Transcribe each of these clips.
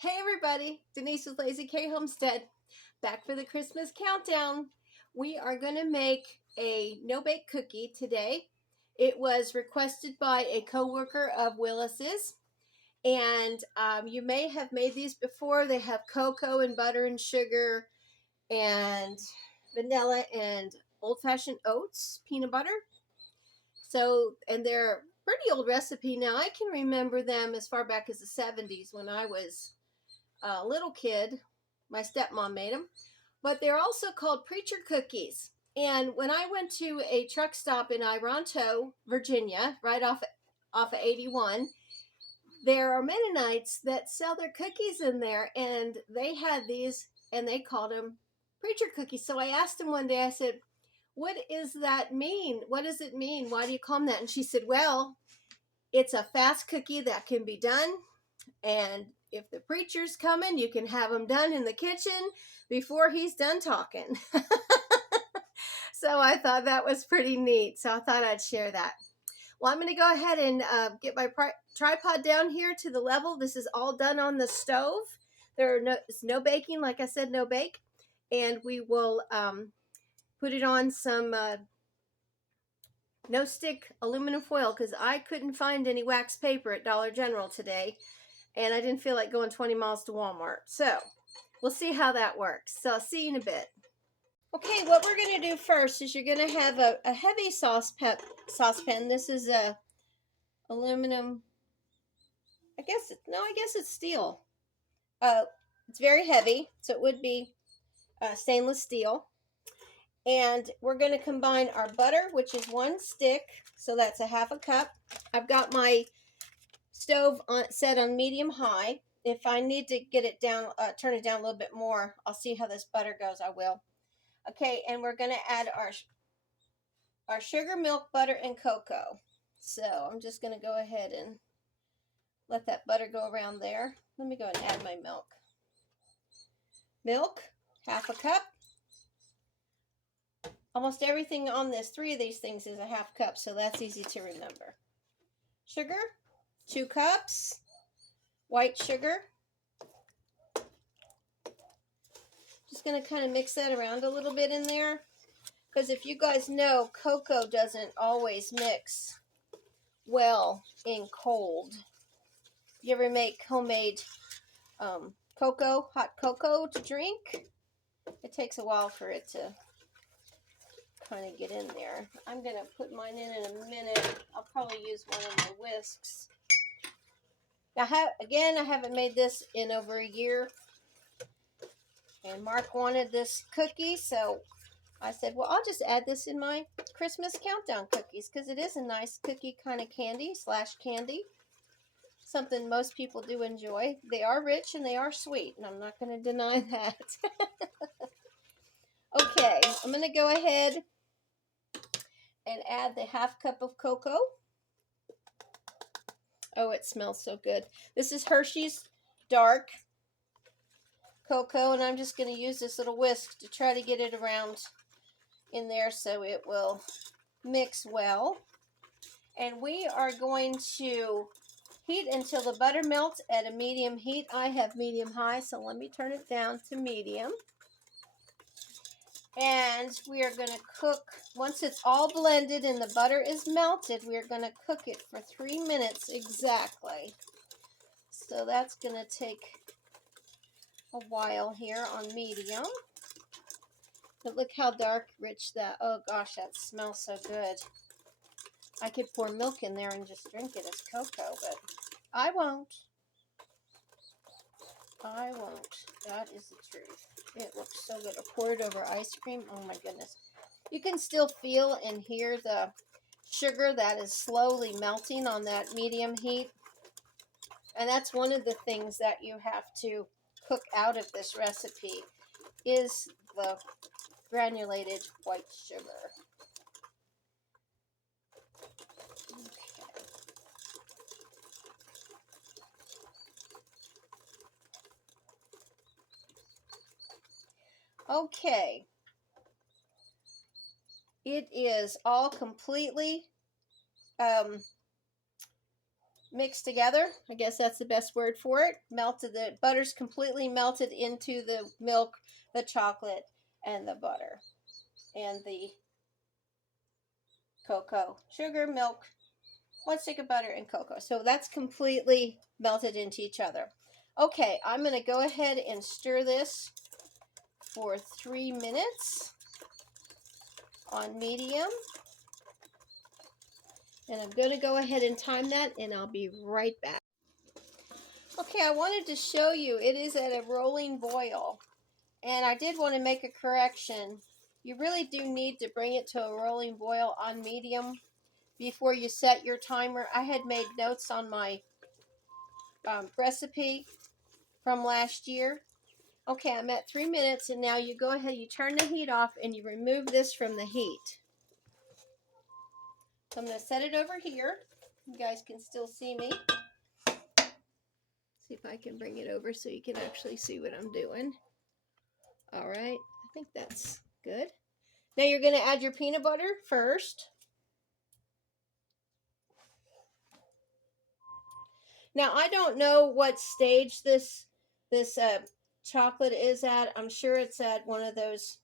Hey everybody, Denise with Lazy K Homestead, back for the Christmas countdown. We are going to make a no-bake cookie today. It was requested by a co-worker of Willis's, and you may have made these before. They have cocoa and butter and sugar and vanilla and old-fashioned oats, peanut butter. So, and they're a pretty old recipe now. I can remember them as far back as the 70s when I was a little kid. My stepmom made them, but they're also called preacher cookies. And when I went to a truck stop in Ironto, Virginia, right off of 81, there are Mennonites that sell their cookies in there, and they had these, and they called them preacher cookies. So I asked them one day, I said, "What does that mean? What does it mean? Why do you call them that?" And she said, "Well, it's a fast cookie that can be done, and if the preacher's coming, you can have him done in the kitchen before he's done talking." So I thought that was pretty neat. So I thought I'd share that. Well, I'm going to go ahead and get my tripod down here to the level. This is all done on the stove. There's no baking, like I said, no bake. And we will put it on some no stick aluminum foil because I couldn't find any wax paper at Dollar General today. And I didn't feel like going 20 miles to Walmart. So we'll see how that works. So I'll see you in a bit. Okay, what we're going to do first is you're going to have a heavy saucepan. This is a aluminum. I guess it's steel. It's very heavy, so it would be stainless steel. And we're going to combine our butter, which is 1 stick, so that's a half a cup. I've got my stove set on medium high. If I need to get it down, turn it down a little bit more, I'll see how this butter goes. I will. Okay, and we're going to add our sugar, milk, butter, and cocoa. So I'm just going to go ahead and let that butter go around there. Let me go and add my milk. Milk, half a cup. Almost everything on this, 3 of these things is a half cup, so that's easy to remember. Sugar, 2 cups. White sugar. Just going to kind of mix that around a little bit in there, because if you guys know, cocoa doesn't always mix well in cold. You ever make homemade cocoa, hot cocoa to drink? It takes a while for it to kind of get in there. I'm going to put mine in a minute. I'll probably use one of my whisks. Now, I haven't made this in over a year. And Mark wanted this cookie, so I said, well, I'll just add this in my Christmas countdown cookies, because it is a nice cookie kind of candy / candy. Something most people do enjoy. They are rich and they are sweet, and I'm not going to deny that. Okay, I'm going to go ahead and add the half cup of cocoa. Oh, it smells so good. This is Hershey's dark cocoa, and I'm just going to use this little whisk to try to get it around in there so it will mix well. And we are going to heat until the butter melts at a medium heat. I have medium high, so let me turn it down to medium. And we are going to cook, once it's all blended and the butter is melted, we are going to cook it for 3 minutes exactly. So that's going to take a while here on medium. But look how dark, rich that, oh gosh, that smells so good. I could pour milk in there and just drink it as cocoa, but I won't. I won't. That is the truth. It looks so good. I'll pour it over ice cream. Oh my goodness. You can still feel and hear the sugar that is slowly melting on that medium heat. And that's one of the things that you have to cook out of this recipe is the granulated white sugar. Okay. It is all completely mixed together. I guess that's the best word for it. Melted, the butter's completely melted into the milk, the chocolate, and the butter, and the cocoa. Sugar, milk, 1 stick of butter, and cocoa. So that's completely melted into each other. Okay, I'm going to go ahead and stir this for 3 minutes on medium. And I'm going to go ahead and time that, and I'll be right back. Okay, I wanted to show you, it is at a rolling boil. And I did want to make a correction. You really do need to bring it to a rolling boil on medium before you set your timer. I had made notes on my recipe from last year. Okay, I'm at 3 minutes, and now you go ahead, you turn the heat off, and you remove this from the heat. So I'm going to set it over here. You guys can still see me. See if I can bring it over so you can actually see what I'm doing. All right, I think that's good. Now you're going to add your peanut butter first. Now I don't know what stage this chocolate is at. I'm sure it's at one of those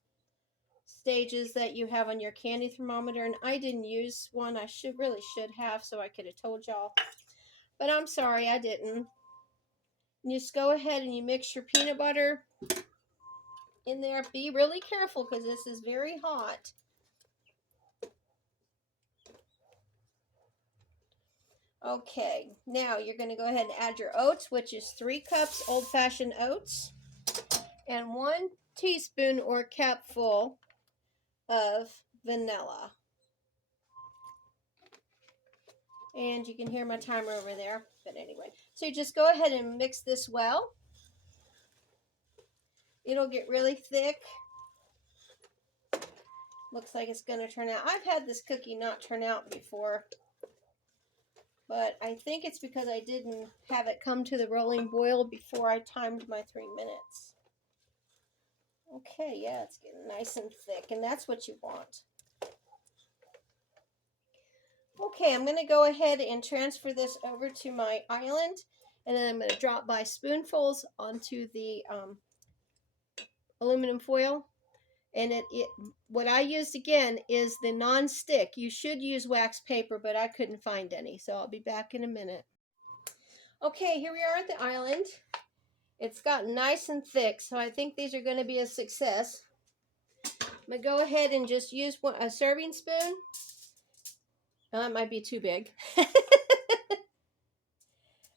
stages that you have on your candy thermometer, and I didn't use one. I really should have, so I could have told y'all. But I'm sorry, I didn't. And just go ahead and you mix your peanut butter in there. Be really careful because this is very hot. Okay, now you're going to go ahead and add your oats, which is 3 cups old-fashioned oats, and 1 teaspoon or cupful of vanilla. And you can hear my timer over there, but anyway. So you just go ahead and mix this well. It'll get really thick. Looks like it's going to turn out. I've had this cookie not turn out before, but I think it's because I didn't have it come to the rolling boil before I timed my 3 minutes. Okay, yeah, it's getting nice and thick, and that's what you want. Okay, I'm going to go ahead and transfer this over to my island, and then I'm going to drop by spoonfuls onto the aluminum foil. And what I used again is the non-stick. You should use wax paper, but I couldn't find any, so I'll be back in a minute. Okay, here we are at the island. It's gotten nice and thick, so I think these are going to be a success. I'm going to go ahead and just use a serving spoon. Oh, that might be too big.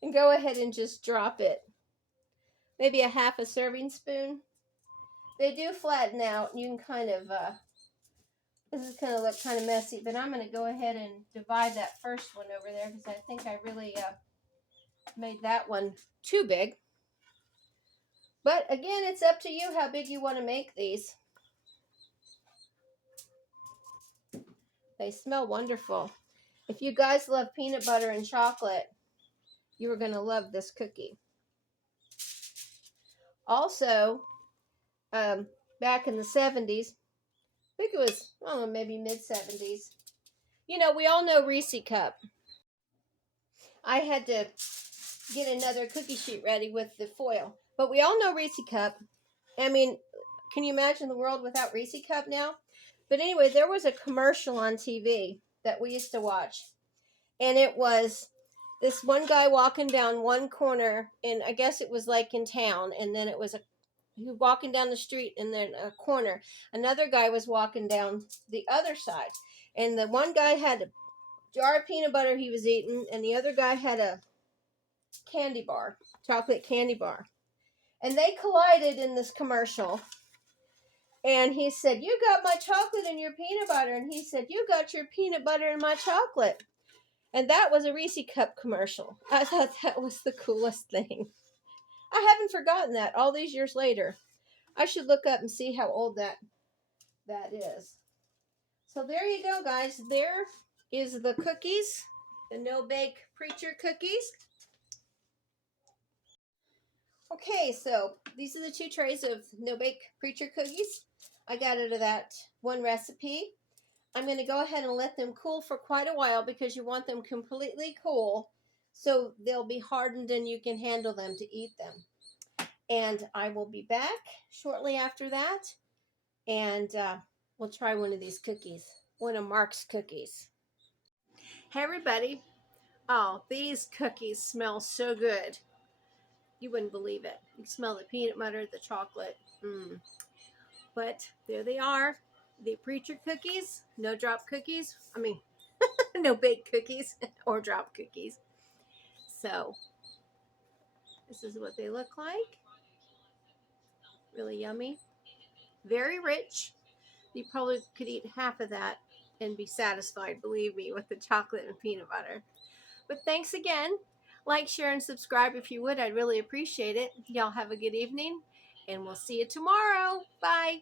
And go ahead and just drop it. Maybe a half a serving spoon. They do flatten out. You can kind of, this is going to look kind of messy, but I'm going to go ahead and divide that first one over there because I think I really made that one too big. But again, it's up to you how big you want to make these. They smell wonderful. If you guys love peanut butter and chocolate, you are going to love this cookie. Also, back in the 70s, I think it was, I don't know, maybe mid-70s. You know, we all know Reese Cup. I had to get another cookie sheet ready with the foil. But we all know Reese Cup. I mean, can you imagine the world without Reese Cup now? But anyway, there was a commercial on TV that we used to watch. And it was this one guy walking down one corner, and I guess it was like in town, and then it was he was walking down the street, and then a corner. Another guy was walking down the other side. And the one guy had a jar of peanut butter he was eating, and the other guy had a candy bar, chocolate candy bar. And they collided in this commercial. And he said, "You got my chocolate and your peanut butter." And he said, "You got your peanut butter and my chocolate." And that was a Reese Cup commercial. I thought that was the coolest thing. I haven't forgotten that all these years later. I should look up and see how old that is. So there you go, guys. There is the cookies, the no-bake preacher cookies. Okay, so these are the 2 trays of no-bake preacher cookies. I got out of that one recipe. I'm going to go ahead and let them cool for quite a while because you want them completely cool so they'll be hardened and you can handle them to eat them. And I will be back shortly after that, and we'll try one of these cookies, one of Mark's cookies. Hey, everybody. Oh, these cookies smell so good. You wouldn't believe it. You smell the peanut butter, the chocolate. But there they are. The preacher cookies, no drop cookies. I mean, no baked cookies or drop cookies. So, this is what they look like. Really yummy. Very rich. You probably could eat half of that and be satisfied, believe me, with the chocolate and peanut butter. But thanks again. Like, share, and subscribe if you would. I'd really appreciate it. Y'all have a good evening, and we'll see you tomorrow. Bye.